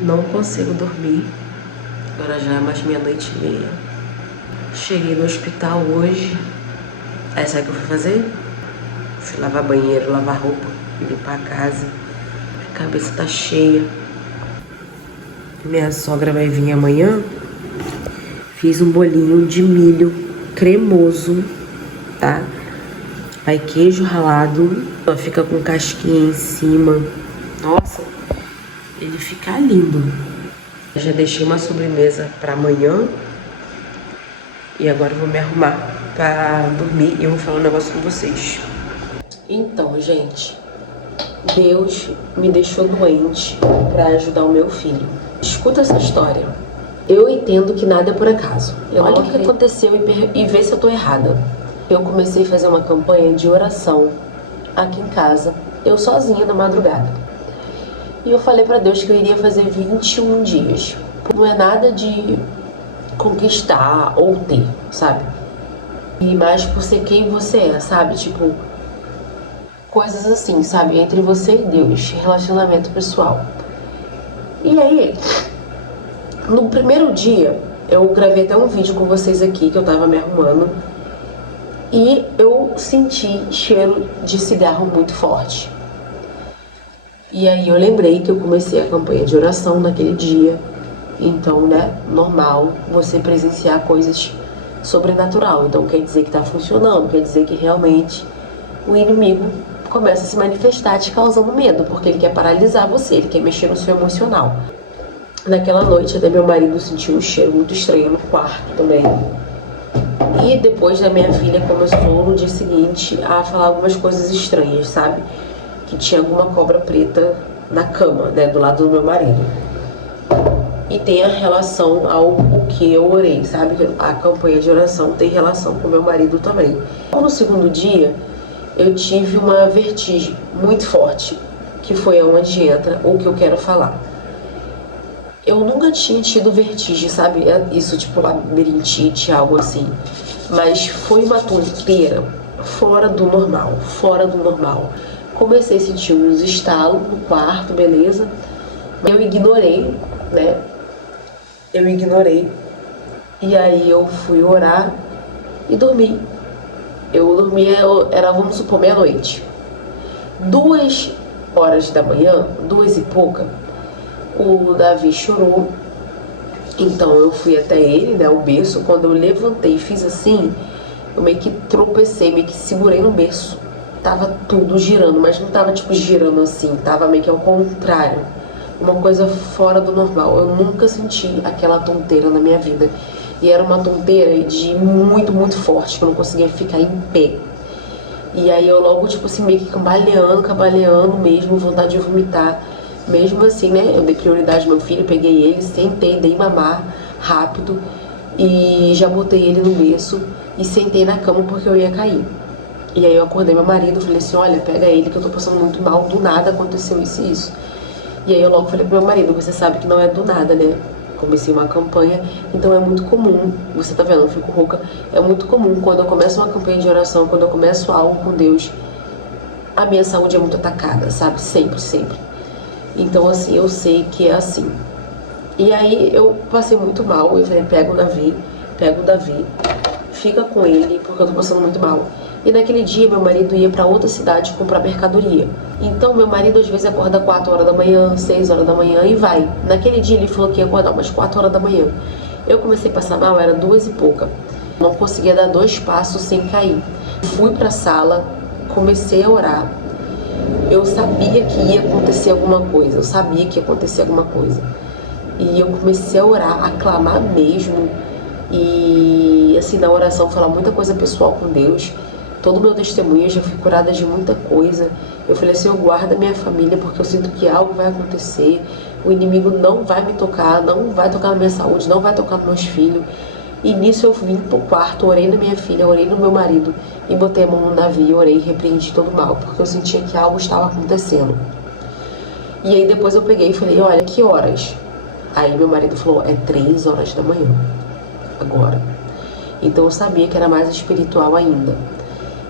Não consigo dormir. Agora já é mais meia-noite e meia. Cheguei no hospital hoje. Aí sabe o que eu fui fazer? Fui lavar banheiro, lavar roupa, limpar a casa. A cabeça tá cheia. Minha sogra vai vir amanhã. Fiz um bolinho de milho cremoso, tá? Vai queijo ralado. Fica com casquinha em cima. Nossa, ele fica lindo. Eu já deixei uma sobremesa pra amanhã. E agora eu vou me arrumar pra dormir e eu vou falar um negócio com vocês. Então, gente, Deus me deixou doente pra ajudar o meu filho. Escuta essa história. Eu entendo que nada é por acaso. Olha o que aconteceu e vê se eu tô errada. Eu comecei a fazer uma campanha de oração aqui em casa, eu sozinha na madrugada. E eu falei pra Deus que eu iria fazer 21 dias. Não é nada de conquistar ou ter, sabe? E mais por ser quem você é, sabe? Tipo, coisas assim, sabe? Entre você e Deus, relacionamento pessoal. E aí, no primeiro dia, eu gravei até um vídeo com vocês aqui, que eu tava me arrumando. E eu senti cheiro de cigarro muito forte. E aí eu lembrei que eu comecei a campanha de oração naquele dia. Então, né, normal você presenciar coisas sobrenatural. Então quer dizer que tá funcionando, quer dizer que realmente o inimigo começa a se manifestar te causando medo, porque ele quer paralisar você, ele quer mexer no seu emocional. Naquela noite até meu marido sentiu um cheiro muito estranho no quarto também. E depois da minha filha começou no dia seguinte a falar algumas coisas estranhas, sabe? Que tinha alguma cobra preta na cama, né, do lado do meu marido. E tem a relação ao que eu orei, sabe? A campanha de oração tem relação com meu marido também. No segundo dia, eu tive uma vertigem muito forte, que foi onde entra o que eu quero falar. Eu nunca tinha tido vertigem, sabe? Isso tipo labirintite, algo assim. Mas foi uma tonteira fora do normal, fora do normal. Comecei a sentir uns estalos no quarto, beleza? Eu ignorei, né? Eu ignorei. E aí eu fui orar e dormi. Eu dormia, era, vamos supor, meia-noite. 2 horas da manhã, 2 e pouca, o Davi chorou. Então eu fui até ele, né, o berço. Quando eu levantei e fiz assim, eu meio que tropecei, meio que segurei no berço. Tava tudo girando, mas não tava tipo girando assim, tava meio que ao contrário. Uma coisa fora do normal. Eu nunca senti aquela tonteira na minha vida. E era uma tonteira de muito, muito forte, que eu não conseguia ficar em pé. E aí eu logo, tipo assim, meio que cambaleando mesmo, vontade de vomitar. Mesmo assim, né, eu dei prioridade ao meu filho, peguei ele, sentei, dei mamar rápido e já botei ele no berço e sentei na cama porque eu ia cair. E aí eu acordei meu marido, falei assim, olha, pega ele que eu tô passando muito mal, do nada aconteceu isso e isso. E aí eu logo falei pro meu marido, você sabe que não é do nada, né? Comecei uma campanha, então é muito comum, você tá vendo, eu fico rouca, é muito comum quando eu começo uma campanha de oração, quando eu começo algo com Deus, a minha saúde é muito atacada, sabe? Sempre, sempre. Então assim, eu sei que é assim. E aí eu passei muito mal, eu falei, pega o Davi, fica com ele, porque eu tô passando muito mal. E naquele dia meu marido ia pra outra cidade comprar mercadoria. Então meu marido às vezes acorda 4 horas da manhã, 6 horas da manhã e vai. Naquele dia ele falou que ia acordar umas 4 horas da manhã. Eu comecei a passar mal, era 2 e pouca. Não conseguia dar 2 passos sem cair. Fui pra sala, comecei a orar. Eu sabia que ia acontecer alguma coisa, E eu comecei a orar, a clamar mesmo. E assim, na oração falar muita coisa pessoal com Deus. Todo o meu testemunho, eu já fui curada de muita coisa. Eu falei assim, eu guardo a minha família porque eu sinto que algo vai acontecer. O inimigo não vai me tocar, não vai tocar na minha saúde, não vai tocar nos meus filhos. E nisso eu vim pro quarto, orei na minha filha, orei no meu marido e botei a mão no Davi, orei e repreendi todo o mal, porque eu sentia que algo estava acontecendo. E aí depois eu peguei e falei, olha, que horas? Aí meu marido falou, é 3 horas da manhã, agora. Então eu sabia que era mais espiritual ainda.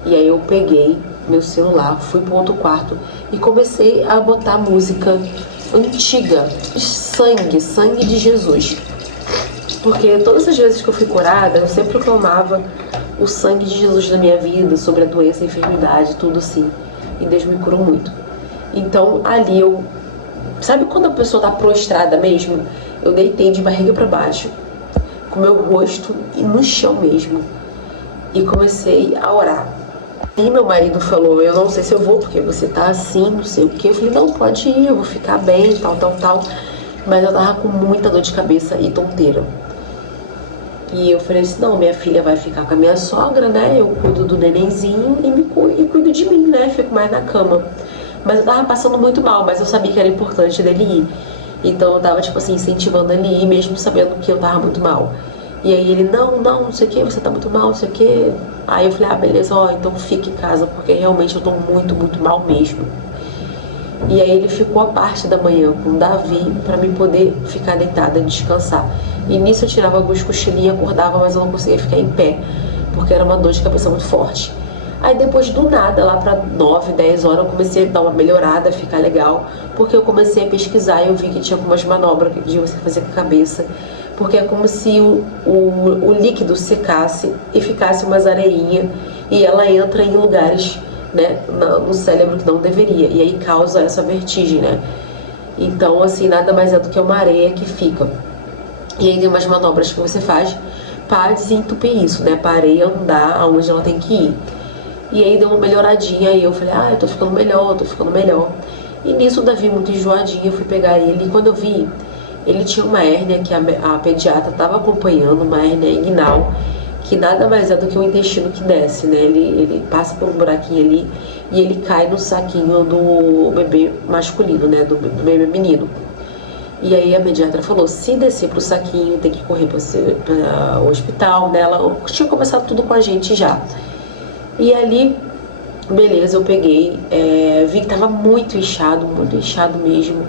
E aí eu peguei meu celular, fui pro outro quarto e comecei a botar música antiga, sangue de Jesus. Porque todas as vezes que eu fui curada, eu sempre clamava o sangue de Jesus na minha vida, sobre a doença, a enfermidade, tudo assim. E Deus me curou muito. Então ali eu... Sabe quando a pessoa tá prostrada mesmo? Eu deitei de barriga para baixo, com meu rosto no chão mesmo. E comecei a orar. E meu marido falou, eu não sei se eu vou, porque você tá assim, não sei o que. Eu falei, não, pode ir, eu vou ficar bem, tal. Mas eu tava com muita dor de cabeça e tonteira. E eu falei assim, não, minha filha vai ficar com a minha sogra, né? Eu cuido do nenenzinho e cuido de mim, né? Fico mais na cama. Mas eu tava passando muito mal, mas eu sabia que era importante dele ir. Então eu tava, tipo assim, incentivando ele a ir, mesmo sabendo que eu tava muito mal. E aí ele, não sei o que, você tá muito mal, não sei o que. Aí eu falei, beleza, então fique em casa, porque realmente eu tô muito, muito mal mesmo. E aí ele ficou a parte da manhã com o Davi pra mim poder ficar deitada e descansar. E nisso eu tirava alguns cochilinhos, acordava, mas eu não conseguia ficar em pé, porque era uma dor de cabeça muito forte. Aí depois do nada, lá pra 9, 10 horas, eu comecei a dar uma melhorada, ficar legal, porque eu comecei a pesquisar e eu vi que tinha algumas manobras de você fazer com a cabeça, porque é como se o líquido secasse e ficasse umas areinhas, e ela entra em lugares, né, no cérebro que não deveria, e aí causa essa vertigem, né? Então, assim, nada mais é do que uma areia que fica. E aí tem umas manobras que você faz para desentupir isso, né? Para a areia andar aonde ela tem que ir. E aí deu uma melhoradinha e eu falei, eu tô ficando melhor. E nisso o Davi muito enjoadinho, eu fui pegar ele e quando eu vi, ele tinha uma hérnia que a pediatra estava acompanhando, uma hérnia inguinal, que nada mais é do que o intestino que desce, né? Ele passa por um buraquinho ali e ele cai no saquinho do bebê masculino, né? Do bebê menino. E aí a pediatra falou, se descer pro saquinho, tem que correr para o hospital, né? Ela tinha começado tudo com a gente já. E ali, beleza, eu peguei, vi que tava muito inchado mesmo.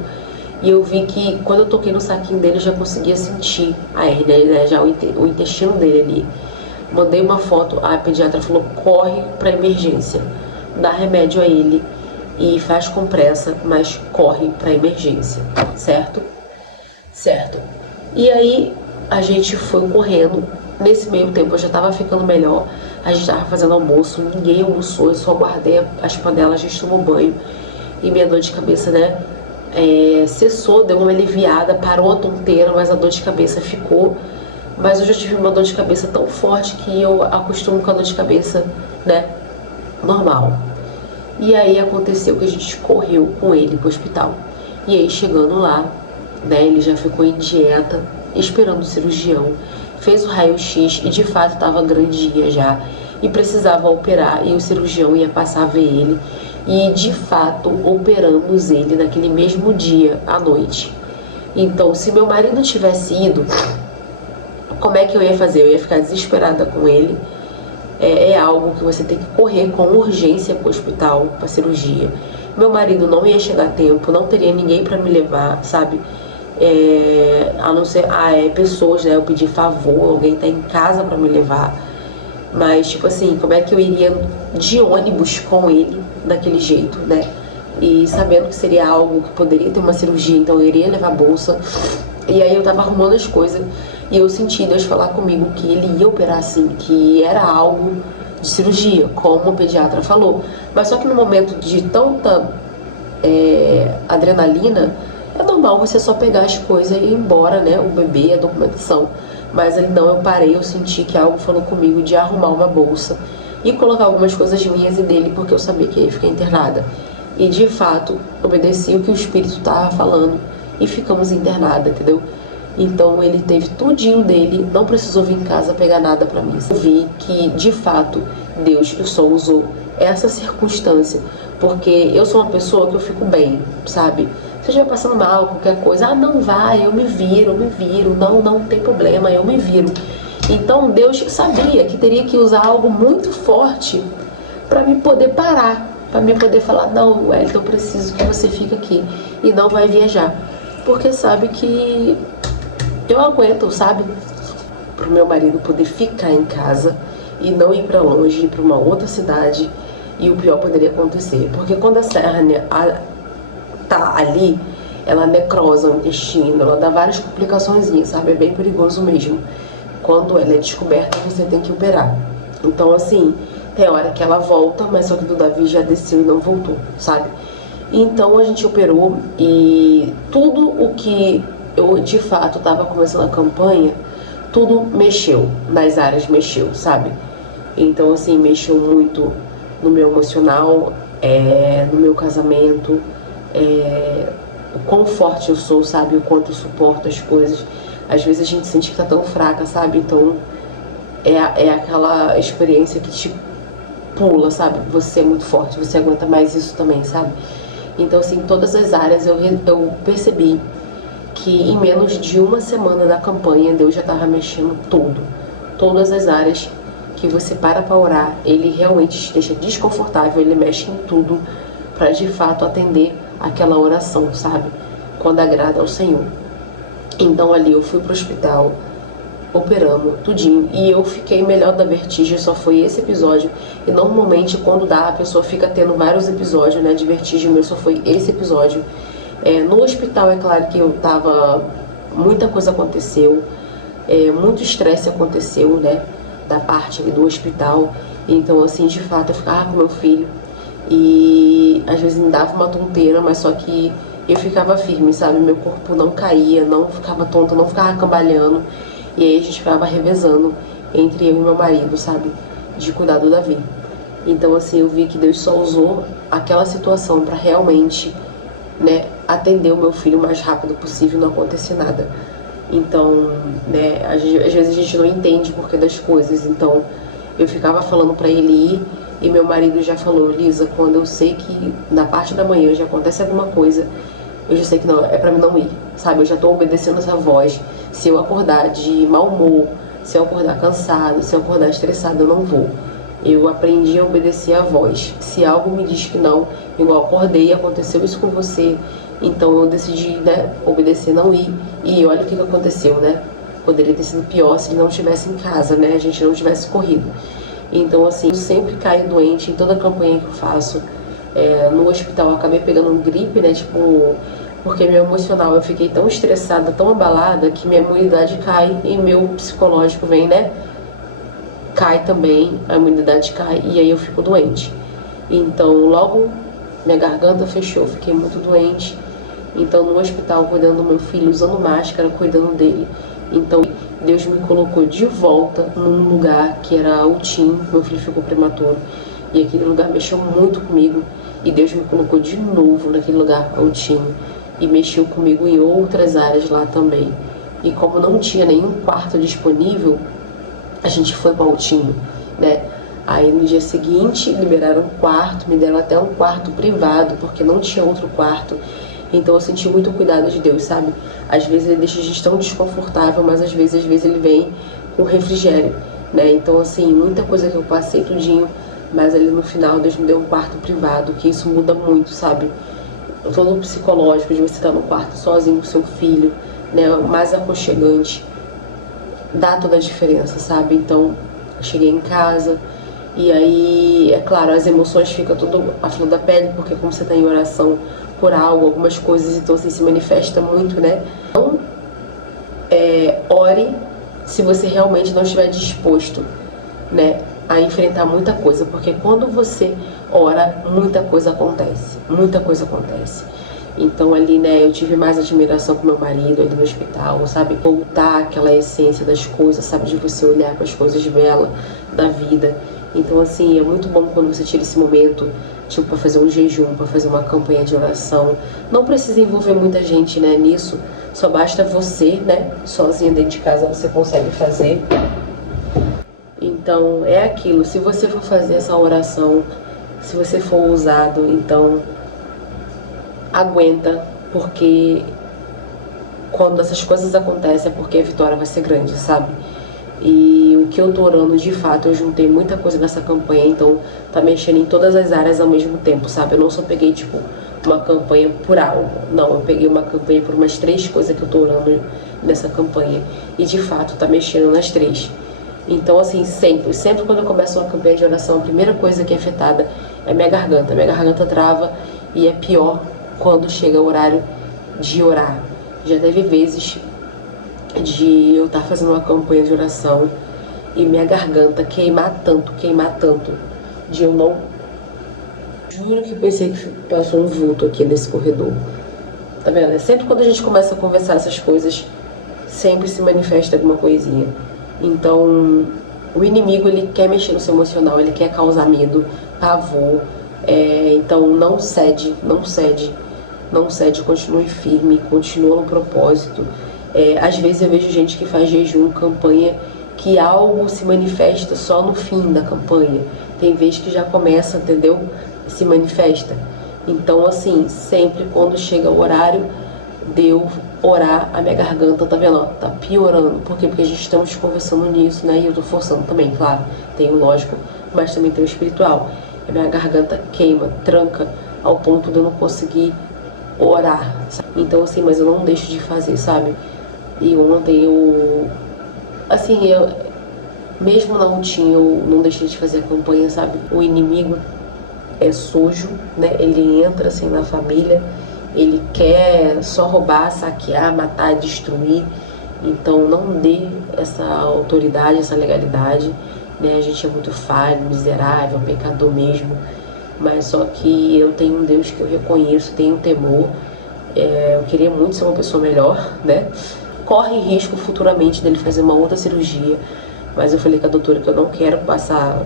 E eu vi que quando eu toquei no saquinho dele, eu já conseguia sentir a hérnia, né? Já o intestino dele ali. Mandei uma foto, a pediatra falou, corre pra emergência, dá remédio a ele e faz compressa, mas corre pra emergência, certo? Certo. E aí a gente foi correndo. Nesse meio tempo eu já tava ficando melhor. A gente tava fazendo almoço, ninguém almoçou, eu só guardei as panelas, a gente tomou banho. E minha dor de cabeça, né, cessou, deu uma aliviada, parou a tonteira, mas a dor de cabeça ficou. Mas eu já tive uma dor de cabeça tão forte que eu acostumo com a dor de cabeça, né, normal. E aí aconteceu que a gente correu com ele pro hospital. E aí chegando lá, né, ele já ficou em dieta, esperando o cirurgião. Fez o raio-x e de fato estava grandinha já e precisava operar e o cirurgião ia passar a ver ele e de fato operamos ele naquele mesmo dia à noite. Então se meu marido tivesse ido, como é que eu ia fazer? Eu ia ficar desesperada com ele. É algo que você tem que correr com urgência para o hospital, para cirurgia. Meu marido não ia chegar a tempo, não teria ninguém para me levar, sabe? A não ser pessoas, né? Eu pedi favor, alguém tá em casa pra me levar. Mas, tipo assim, como é que eu iria de ônibus com ele daquele jeito, né? E sabendo que seria algo que poderia ter uma cirurgia, então eu iria levar bolsa. E aí eu tava arrumando as coisas e eu senti Deus falar comigo que ele ia operar assim, que era algo de cirurgia, como o pediatra falou. Mas só que no momento de tanta adrenalina, é normal você só pegar as coisas e ir embora, né? O bebê, a documentação. Mas ele não, eu parei, eu senti que algo falou comigo de arrumar uma bolsa e colocar algumas coisas minhas e dele, porque eu sabia que ele ia ficar internada. E de fato, obedeci o que o espírito estava falando e ficamos internada, entendeu? Então ele teve tudinho dele, não precisou vir em casa pegar nada pra mim. Eu vi que de fato Deus só usou essa circunstância, porque eu sou uma pessoa que eu fico bem, sabe? Se eu estiver passando mal, qualquer coisa, não vai, eu me viro, não tem problema, eu me viro. Então Deus sabia que teria que usar algo muito forte para me poder parar, para me poder falar, não, Wellington, eu preciso que você fique aqui e não vai viajar, porque sabe que eu aguento, sabe? Pro meu marido poder ficar em casa e não ir para longe, ir para uma outra cidade, e o pior poderia acontecer, porque quando essa hérnia tá ali, ela necrosa o intestino, ela dá várias complicações, sabe? É bem perigoso mesmo. Quando ela é descoberta, você tem que operar. Então, assim, tem hora que ela volta, mas só que do Davi já desceu e não voltou, sabe? Então a gente operou e tudo o que eu de fato estava começando a campanha, tudo mexeu, nas áreas mexeu, sabe? Então, assim, mexeu muito no meu emocional, no meu casamento, o quão forte eu sou, sabe? O quanto eu suporto as coisas. Às vezes a gente sente que tá tão fraca, sabe? Então é aquela experiência que te pula, sabe? Você é muito forte, você aguenta mais isso também, sabe? Então, assim, em todas as áreas eu percebi que em menos de uma semana da campanha Deus já estava mexendo tudo. Todas as áreas que você para orar, Ele realmente te deixa desconfortável, Ele mexe em tudo para de fato atender aquela oração, sabe? Quando agrada ao Senhor. Então ali eu fui pro hospital, operamos tudinho, e eu fiquei melhor da vertigem, só foi esse episódio. E normalmente quando dá, a pessoa fica tendo vários episódios, né, de vertigem, meu só foi esse episódio. No hospital, é claro que eu tava, muita coisa aconteceu, muito estresse aconteceu, né, da parte ali do hospital. Então, assim, de fato, eu ficava com meu filho e às vezes me dava uma tonteira, mas só que eu ficava firme, sabe? Meu corpo não caía, não ficava tonta, não ficava cambalhando. E aí a gente ficava revezando entre eu e meu marido, sabe? De cuidar do Davi. Então, assim, eu vi que Deus só usou aquela situação para realmente, né, atender o meu filho o mais rápido possível, não acontecer nada. Então, né, às vezes a gente não entende o porquê das coisas. Então, eu ficava falando para ele ir, e meu marido já falou: Lisa, quando eu sei que na parte da manhã já acontece alguma coisa, eu já sei que não, é pra mim não ir, sabe? Eu já tô obedecendo essa voz. Se eu acordar de mau humor, se eu acordar cansado, se eu acordar estressado, eu não vou. Eu aprendi a obedecer a voz. Se algo me diz que não, igual acordei, aconteceu isso com você, então eu decidi, né, obedecer, não ir. E olha o que aconteceu, né? Poderia ter sido pior se ele não estivesse em casa, né? A gente não tivesse corrido. Então, assim, eu sempre caio doente em toda a campanha que eu faço. No hospital eu acabei pegando um gripe, né? Tipo, porque meu emocional, eu fiquei tão estressada, tão abalada, que minha imunidade cai e meu psicológico vem, né? Cai também, a imunidade cai e aí eu fico doente. Então, logo minha garganta fechou, fiquei muito doente. Então, no hospital, cuidando do meu filho, usando máscara, cuidando dele. Então, Deus me colocou de volta num lugar que era altinho, meu filho ficou prematuro. E aquele lugar mexeu muito comigo. E Deus me colocou de novo naquele lugar altinho. E mexeu comigo em outras áreas lá também. E como não tinha nenhum quarto disponível, a gente foi para o altinho, né? Aí no dia seguinte liberaram um quarto, me deram até um quarto privado, porque não tinha outro quarto. Então eu senti muito cuidado de Deus, sabe? Às vezes ele deixa a gente tão desconfortável, mas às vezes ele vem com refrigério, né? Então, assim, muita coisa que eu passei tudinho, mas ali no final Deus me deu um quarto privado, que isso muda muito, sabe? Todo o psicológico de você estar no quarto sozinho com seu filho, né? Mais aconchegante, dá toda a diferença, sabe? Então, eu cheguei em casa e aí, é claro, as emoções ficam tudo à flor da pele, porque como você está em oração por algo, algumas coisas, então assim, se manifesta muito, né? Então, ore se você realmente não estiver disposto, né, a enfrentar muita coisa, porque quando você ora, muita coisa acontece, muita coisa acontece. Então ali, né, eu tive mais admiração com meu marido ali no hospital, sabe? Voltar aquela essência das coisas, sabe? De você olhar para as coisas belas da vida. Então, assim, é muito bom quando você tira esse momento, tipo, para fazer um jejum, para fazer uma campanha de oração. Não precisa envolver muita gente, né, nisso. Só basta você, né, sozinha dentro de casa você consegue fazer. Então, é aquilo. Se você for fazer essa oração, se você for ousado, então aguenta, porque quando essas coisas acontecem é porque a vitória vai ser grande, sabe? E o que eu tô orando, de fato, eu juntei muita coisa nessa campanha, então tá mexendo em todas as áreas ao mesmo tempo, sabe? Eu não só peguei, tipo, uma campanha por algo, não, eu peguei uma campanha por umas 3 coisas que eu tô orando nessa campanha, e de fato tá mexendo nas 3. Então, assim, sempre quando eu começo uma campanha de oração, a primeira coisa que é afetada é minha garganta trava, e é pior quando chega o horário de orar. Já teve vezes de eu estar fazendo uma campanha de oração e minha garganta queimar tanto, de eu não... Juro que pensei que passou um vulto aqui nesse corredor. Tá vendo? É sempre quando a gente começa a conversar essas coisas, sempre se manifesta alguma coisinha. Então, o inimigo, ele quer mexer no seu emocional, ele quer causar medo, pavor. Então, não cede, continue firme, continua no propósito. Às vezes eu vejo gente que faz jejum, campanha, que algo se manifesta só no fim da campanha. Tem vezes que já começa, entendeu? Se manifesta. Então, assim, sempre quando chega o horário de eu orar, a minha garganta, tá vendo? Ó, tá piorando. Por quê? Porque a gente estamos conversando nisso, né? E eu tô forçando também, claro. Tem o lógico, mas também tem o espiritual. A minha garganta queima, tranca, ao ponto de eu não conseguir orar. Sabe? Então, assim, mas eu não deixo de fazer, sabe? E ontem mesmo na rotina, eu não deixei de fazer a campanha, sabe? O inimigo é sujo, né? Ele entra assim na família, ele quer só roubar, saquear, matar, destruir. Então não dê essa autoridade, essa legalidade, né? A gente é muito falho, miserável, pecador mesmo, mas só que eu tenho um Deus que eu reconheço, tenho temor. Eu queria muito ser uma pessoa melhor, né? Corre risco futuramente dele fazer uma outra cirurgia, mas eu falei com a doutora que eu não quero passar,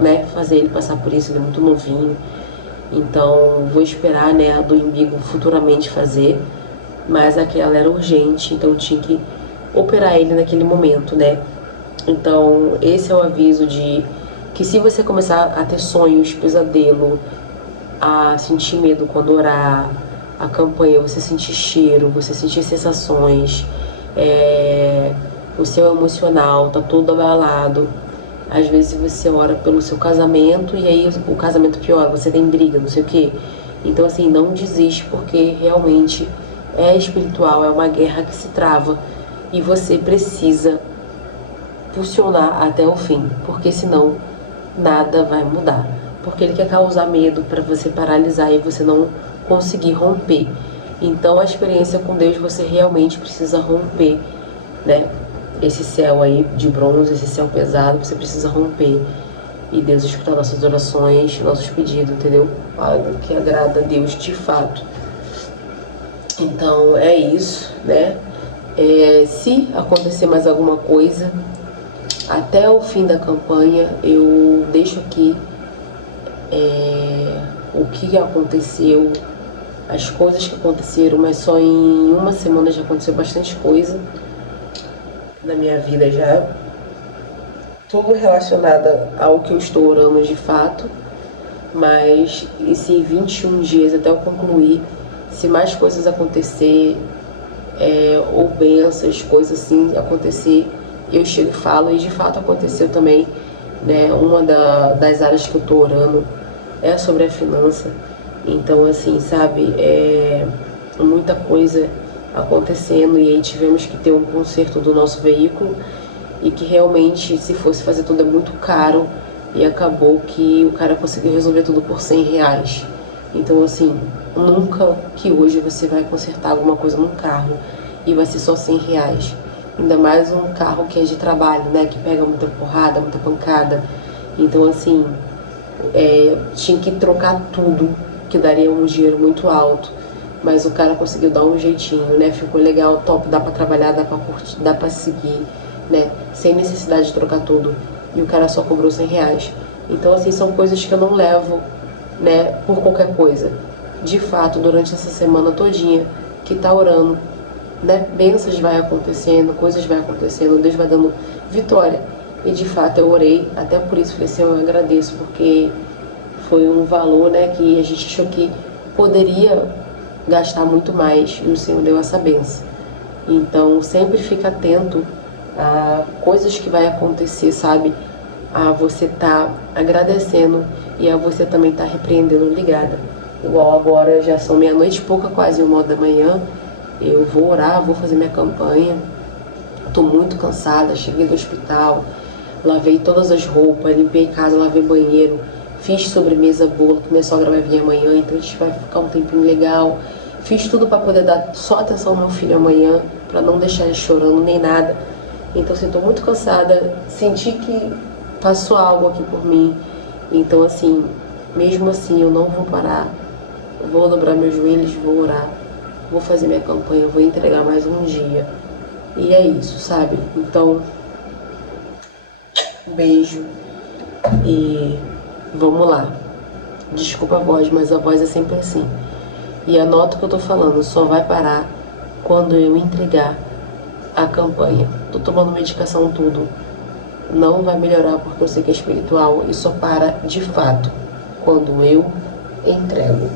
né, fazer ele passar por isso, ele é muito novinho. Então vou esperar, né, a do umbigo futuramente fazer, mas aquela era urgente, então eu tinha que operar ele naquele momento, né? Então esse é o aviso de que se você começar a ter sonhos, pesadelo, a sentir medo quando orar, a campanha, você sentir cheiro, você sentir sensações, o seu emocional tá todo abalado. Às vezes você ora pelo seu casamento e aí o casamento piora, você tem briga, não sei o quê. Então, assim, não desiste, porque realmente é espiritual, é uma guerra que se trava e você precisa funcionar até o fim, porque senão nada vai mudar. Porque ele quer causar medo para você paralisar e você não conseguir romper. Então, a experiência com Deus, você realmente precisa romper, né? Esse céu aí de bronze, esse céu pesado, você precisa romper. E Deus escuta nossas orações, nossos pedidos, entendeu? Algo que agrada a Deus de fato. Então é isso, né? Se acontecer mais alguma coisa, até o fim da campanha, eu deixo aqui o que aconteceu, as coisas que aconteceram, mas só em uma semana já aconteceu bastante coisa na minha vida já, tudo relacionado ao que eu estou orando de fato, mas e se em 21 dias até eu concluir, se mais coisas acontecer, ou bênçãos, coisas assim acontecer, eu chego e falo, e de fato aconteceu também, né? Uma das áreas que eu estou orando é sobre a finança, então assim, sabe, muita coisa acontecendo, e aí tivemos que ter um conserto do nosso veículo, e que realmente, se fosse fazer tudo, é muito caro, e acabou que o cara conseguiu resolver tudo por R$100. Então assim, nunca que hoje você vai consertar alguma coisa num carro e vai ser só R$100, ainda mais um carro que é de trabalho, né, que pega muita porrada, muita pancada. Então assim, tinha que trocar tudo, que daria um dinheiro muito alto, mas o cara conseguiu dar um jeitinho, né? Ficou legal, top, dá pra trabalhar, dá pra curtir, dá pra seguir, né? Sem necessidade de trocar tudo. E o cara só cobrou R$100. Então, assim, são coisas que eu não levo, né, por qualquer coisa. De fato, durante essa semana todinha que tá orando, né? Bênçãos vai acontecendo, coisas vai acontecendo, Deus vai dando vitória. E de fato eu orei, até por isso falei assim, eu agradeço, porque foi um valor, né, que a gente achou que poderia gastar muito mais, e o Senhor deu essa benção. Então sempre fica atento a coisas que vai acontecer, sabe? A você tá agradecendo e a você também tá repreendendo ligada. Igual agora já são meia-noite e pouca, quase 1h da manhã, eu vou orar, vou fazer minha campanha. Tô muito cansada, cheguei do hospital, lavei todas as roupas, limpei casa, lavei banheiro, fiz sobremesa, bolo, que minha sogra vai vir amanhã, então a gente vai ficar um tempinho legal. Fiz tudo para poder dar só atenção ao meu filho amanhã, para não deixar ele chorando nem nada. Então, assim, tô muito cansada, senti que passou algo aqui por mim. Então, assim, mesmo assim, eu não vou parar. Vou dobrar meus joelhos, vou orar, vou fazer minha campanha, vou entregar mais um dia. E é isso, sabe? Então, um beijo e vamos lá. Desculpa a voz, mas a voz é sempre assim. E anota o que eu tô falando, só vai parar quando eu entregar a campanha. Tô tomando medicação tudo. Não vai melhorar porque eu sei que é espiritual e só para de fato quando eu entrego.